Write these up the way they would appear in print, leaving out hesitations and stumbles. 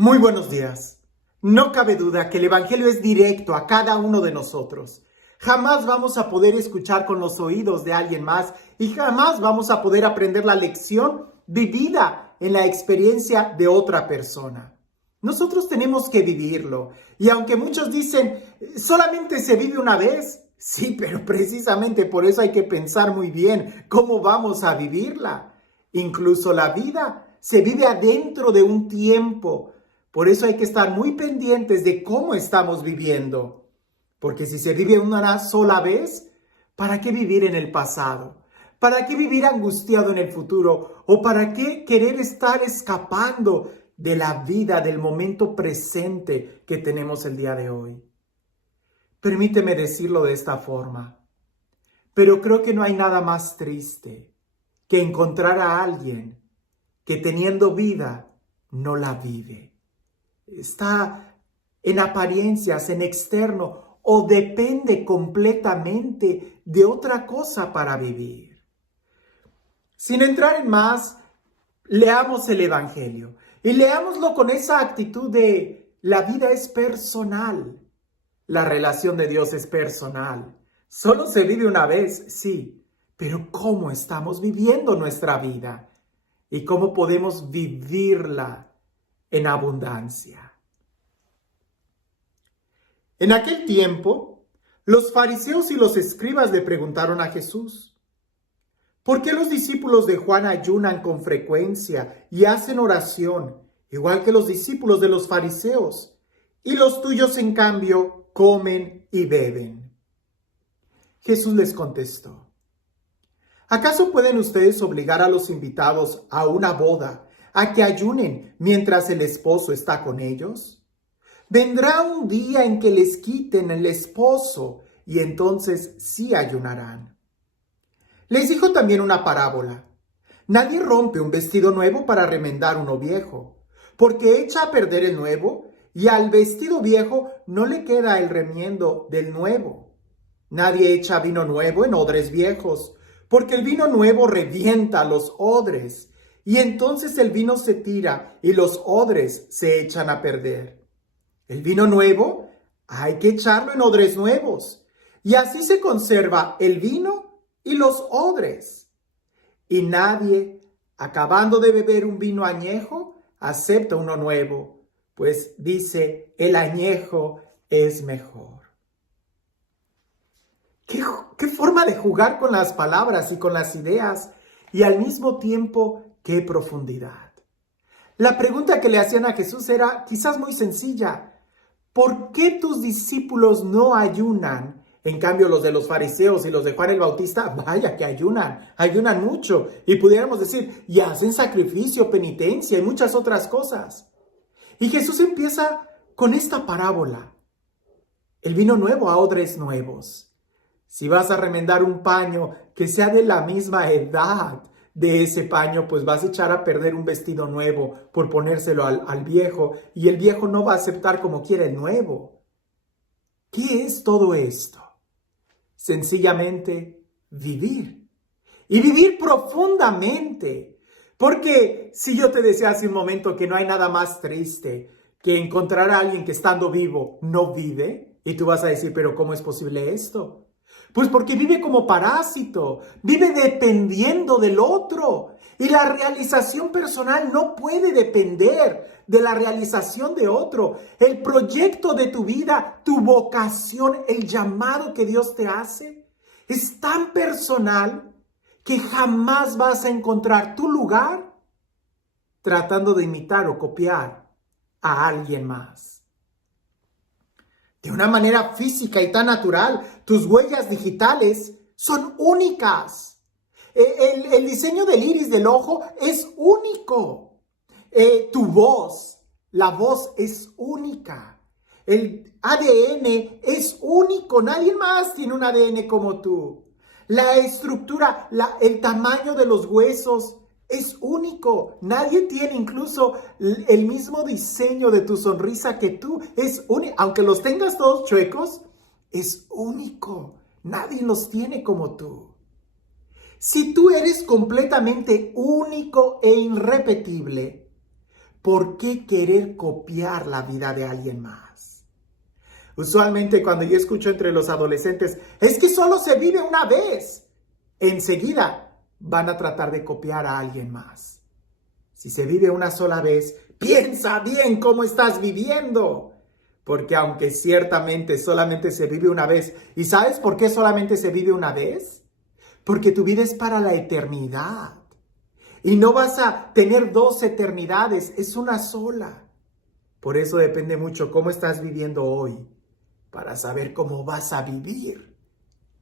Muy buenos días. No cabe duda que el Evangelio es directo a cada uno de nosotros. Jamás vamos a poder escuchar con los oídos de alguien más y jamás vamos a poder aprender la lección vivida en la experiencia de otra persona. Nosotros tenemos que vivirlo. Y aunque muchos dicen, solamente se vive una vez, sí, pero precisamente por eso hay que pensar muy bien cómo vamos a vivirla. Incluso la vida se vive adentro de un tiempo. Por eso hay que estar muy pendientes de cómo estamos viviendo. Porque si se vive una sola vez, ¿para qué vivir en el pasado? ¿Para qué vivir angustiado en el futuro? ¿O para qué querer estar escapando de la vida, del momento presente que tenemos el día de hoy? Permíteme decirlo de esta forma, pero creo que no hay nada más triste que encontrar a alguien que teniendo vida no la vive. Está en apariencias, en externo, o depende completamente de otra cosa para vivir. Sin entrar en más, leamos el Evangelio y leámoslo con esa actitud de la vida es personal. La relación de Dios es personal. Solo se vive una vez, sí, pero ¿cómo estamos viviendo nuestra vida? ¿Y cómo podemos vivirla en abundancia? En aquel tiempo, los fariseos y los escribas le preguntaron a Jesús: ¿por qué los discípulos de Juan ayunan con frecuencia y hacen oración, igual que los discípulos de los fariseos, y los tuyos, en cambio, comen y beben? Jesús les contestó: ¿acaso pueden ustedes obligar a los invitados a una boda a que ayunen mientras el esposo está con ellos? Vendrá un día en que les quiten el esposo y entonces sí ayunarán. Les dijo también una parábola: nadie rompe un vestido nuevo para remendar uno viejo, porque echa a perder el nuevo y al vestido viejo no le queda el remiendo del nuevo. Nadie echa vino nuevo en odres viejos, porque el vino nuevo revienta los odres, y entonces el vino se tira y los odres se echan a perder. El vino nuevo hay que echarlo en odres nuevos, y así se conserva el vino y los odres. Y nadie, acabando de beber un vino añejo, acepta uno nuevo, pues dice, el añejo es mejor. ¿Qué forma de jugar con las palabras y con las ideas? Y al mismo tiempo, qué profundidad. La pregunta que le hacían a Jesús era quizás muy sencilla: ¿por qué tus discípulos no ayunan? En cambio, los de los fariseos y los de Juan el Bautista, vaya que ayunan mucho. Y pudiéramos decir, y hacen sacrificio, penitencia y muchas otras cosas. Y Jesús empieza con esta parábola: el vino nuevo a odres nuevos. Si vas a remendar un paño que sea de la misma edad de ese paño, pues vas a echar a perder un vestido nuevo por ponérselo al viejo, y el viejo no va a aceptar como quiera el nuevo. ¿Qué es todo esto? Sencillamente vivir. Y vivir profundamente. Porque si yo te decía hace un momento que no hay nada más triste que encontrar a alguien que estando vivo no vive, y tú vas a decir, pero ¿cómo es posible esto? Pues porque vive como parásito, vive dependiendo del otro. Y la realización personal no puede depender de la realización de otro. El proyecto de tu vida, tu vocación, el llamado que Dios te hace, es tan personal que jamás vas a encontrar tu lugar tratando de imitar o copiar a alguien más. De una manera física y tan natural, tus huellas digitales son únicas. El diseño del iris del ojo es único. Tu voz, la voz es única. El ADN es único. Nadie más tiene un ADN como tú. La estructura, el tamaño de los huesos es único. Nadie tiene incluso el mismo diseño de tu sonrisa que tú. Es único. Aunque los tengas todos chuecos, es único. Nadie los tiene como tú. Si tú eres completamente único e irrepetible, ¿por qué querer copiar la vida de alguien más? Usualmente cuando yo escucho entre los adolescentes, es que solo se vive una vez, enseguida van a tratar de copiar a alguien más. Si se vive una sola vez, piensa bien cómo estás viviendo. Porque aunque ciertamente solamente se vive una vez, ¿y sabes por qué solamente se vive una vez? Porque tu vida es para la eternidad. Y no vas a tener dos eternidades, es una sola. Por eso depende mucho cómo estás viviendo hoy, para saber cómo vas a vivir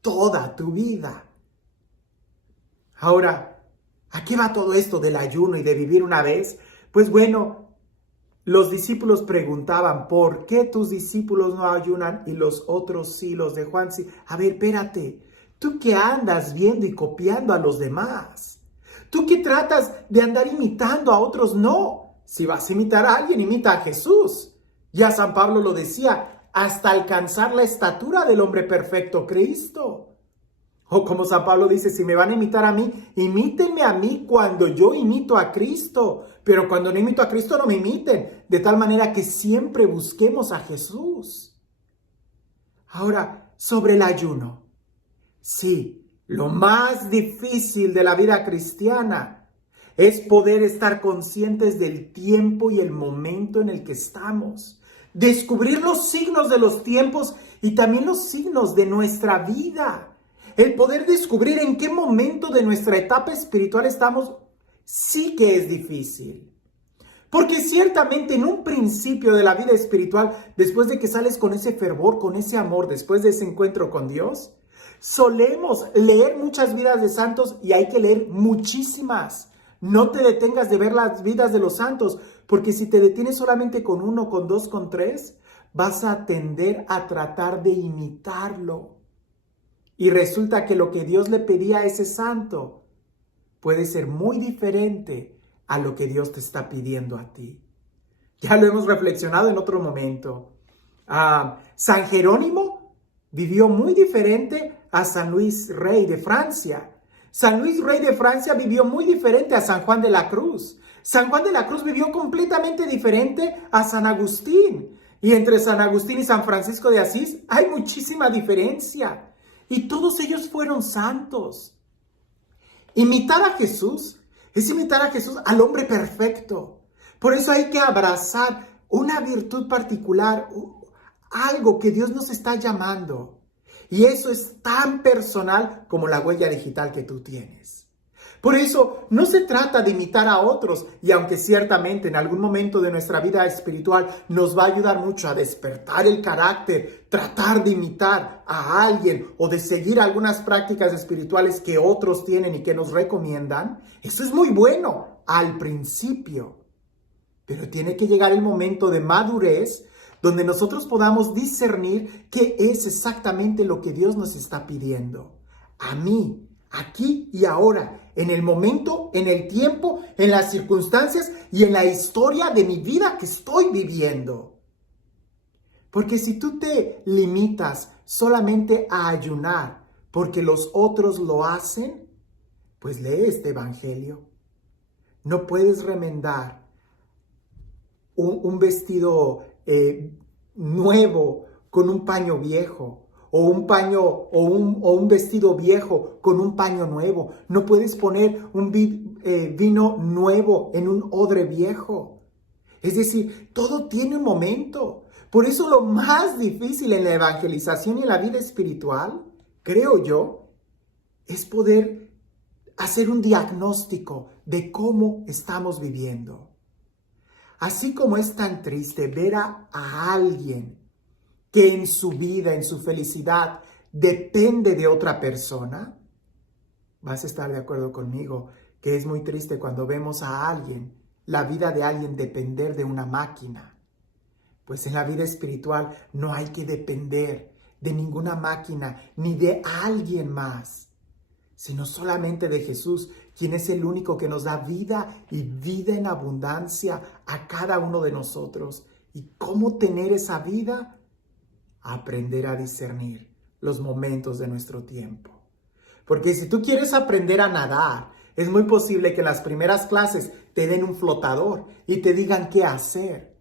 toda tu vida. Ahora, ¿a qué va todo esto del ayuno y de vivir una vez? Pues bueno, los discípulos preguntaban, ¿por qué tus discípulos no ayunan y los otros sí, los de Juan sí? A ver, espérate, ¿tú qué andas viendo y copiando a los demás? ¿Tú qué tratas de andar imitando a otros? No, si vas a imitar a alguien, imita a Jesús. Ya San Pablo lo decía, hasta alcanzar la estatura del hombre perfecto, Cristo. O como San Pablo dice, si me van a imitar a mí, imítenme a mí cuando yo imito a Cristo. Pero cuando no imito a Cristo, no me imiten. De tal manera que siempre busquemos a Jesús. Ahora, sobre el ayuno. Sí, lo más difícil de la vida cristiana es poder estar conscientes del tiempo y el momento en el que estamos. Descubrir los signos de los tiempos y también los signos de nuestra vida. El poder descubrir en qué momento de nuestra etapa espiritual estamos, sí que es difícil. Porque ciertamente en un principio de la vida espiritual, después de que sales con ese fervor, con ese amor, después de ese encuentro con Dios, solemos leer muchas vidas de santos y hay que leer muchísimas. No te detengas de ver las vidas de los santos, porque si te detienes solamente con uno, con dos, con tres, vas a tender a tratar de imitarlo. Y resulta que lo que Dios le pedía a ese santo puede ser muy diferente a lo que Dios te está pidiendo a ti. Ya lo hemos reflexionado en otro momento. San Jerónimo vivió muy diferente a San Luis Rey de Francia. San Luis Rey de Francia vivió muy diferente a San Juan de la Cruz. San Juan de la Cruz vivió completamente diferente a San Agustín. Y entre San Agustín y San Francisco de Asís hay muchísima diferencia. Y todos ellos fueron santos. Imitar a Jesús es imitar a Jesús, al hombre perfecto. Por eso hay que abrazar una virtud particular, algo que Dios nos está llamando. Y eso es tan personal como la huella digital que tú tienes. Por eso no se trata de imitar a otros, y aunque ciertamente en algún momento de nuestra vida espiritual nos va a ayudar mucho a despertar el carácter, tratar de imitar a alguien o de seguir algunas prácticas espirituales que otros tienen y que nos recomiendan, eso es muy bueno al principio. Pero tiene que llegar el momento de madurez donde nosotros podamos discernir qué es exactamente lo que Dios nos está pidiendo. A mí, aquí y ahora, en el momento, en el tiempo, en las circunstancias y en la historia de mi vida que estoy viviendo. Porque si tú te limitas solamente a ayunar porque los otros lo hacen, pues lee este evangelio. No puedes remendar un vestido nuevo con un paño viejo. O un vestido viejo con un paño nuevo. No puedes poner un vino nuevo en un odre viejo. Es decir, todo tiene un momento. Por eso lo más difícil en la evangelización y en la vida espiritual, creo yo, es poder hacer un diagnóstico de cómo estamos viviendo. Así como es tan triste ver a alguien que en su vida, en su felicidad, depende de otra persona, vas a estar de acuerdo conmigo que es muy triste cuando vemos a alguien, la vida de alguien depender de una máquina. Pues en la vida espiritual no hay que depender de ninguna máquina ni de alguien más, sino solamente de Jesús, quien es el único que nos da vida y vida en abundancia a cada uno de nosotros. ¿Y cómo tener esa vida? Aprender a discernir los momentos de nuestro tiempo. Porque si tú quieres aprender a nadar, es muy posible que en las primeras clases te den un flotador y te digan qué hacer.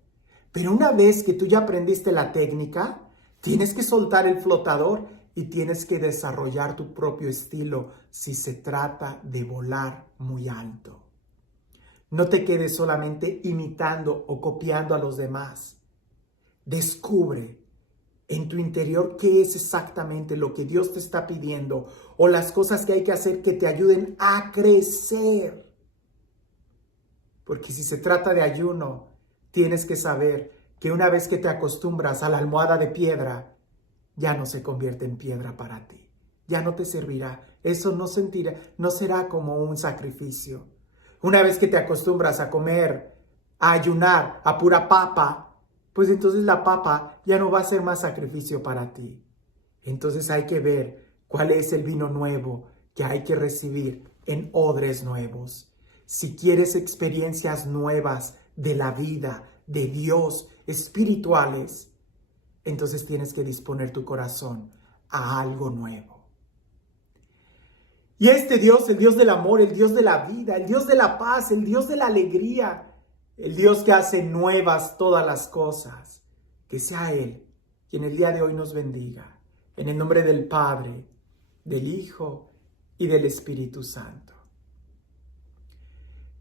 Pero una vez que tú ya aprendiste la técnica, tienes que soltar el flotador y tienes que desarrollar tu propio estilo si se trata de volar muy alto. No te quedes solamente imitando o copiando a los demás. Descubre en tu interior qué es exactamente lo que Dios te está pidiendo o las cosas que hay que hacer que te ayuden a crecer. Porque si se trata de ayuno, tienes que saber que una vez que te acostumbras a la almohada de piedra, ya no se convierte en piedra para ti. Ya no te servirá. Eso no será como un sacrificio. Una vez que te acostumbras a comer, a ayunar, a pura papa, pues entonces la papa ya no va a ser más sacrificio para ti. Entonces hay que ver cuál es el vino nuevo que hay que recibir en odres nuevos. Si quieres experiencias nuevas de la vida, de Dios, espirituales, entonces tienes que disponer tu corazón a algo nuevo. Y este Dios, el Dios del amor, el Dios de la vida, el Dios de la paz, el Dios de la alegría, el Dios que hace nuevas todas las cosas, que sea Él quien el día de hoy nos bendiga. En el nombre del Padre, del Hijo y del Espíritu Santo.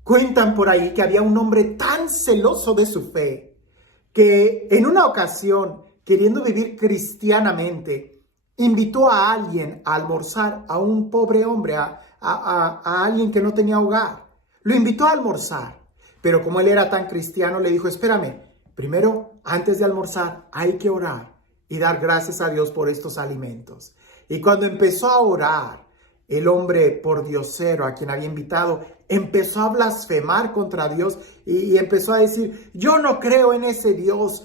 Cuentan por ahí que había un hombre tan celoso de su fe que en una ocasión, queriendo vivir cristianamente, invitó a alguien a almorzar, a un pobre hombre, a alguien que no tenía hogar. Lo invitó a almorzar, pero como él era tan cristiano, le dijo, espérame, primero, antes de almorzar, hay que orar y dar gracias a Dios por estos alimentos. Y cuando empezó a orar, el hombre pordiosero a quien había invitado empezó a blasfemar contra Dios y empezó a decir, yo no creo en ese Dios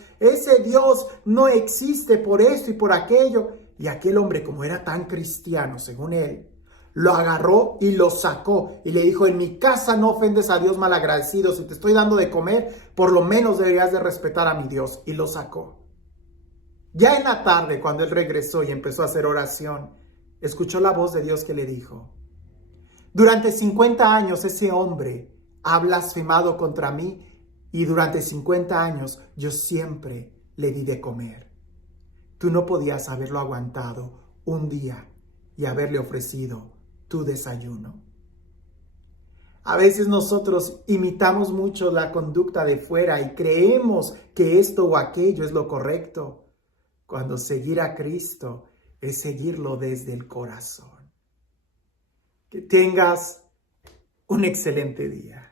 no existe por esto y por aquello. Y aquel hombre, como era tan cristiano, según él, lo agarró y lo sacó y le dijo, en mi casa no ofendes a Dios malagradecido, si te estoy dando de comer, por lo menos deberías de respetar a mi Dios. Y lo sacó. Ya en la tarde, cuando él regresó y empezó a hacer oración, escuchó la voz de Dios que le dijo, durante 50 años ese hombre ha blasfemado contra mí y durante 50 años yo siempre le di de comer. Tú no podías haberlo aguantado un día y haberle ofrecido tu desayuno. A veces nosotros imitamos mucho la conducta de fuera y creemos que esto o aquello es lo correcto, cuando seguir a Cristo es seguirlo desde el corazón. Que tengas un excelente día.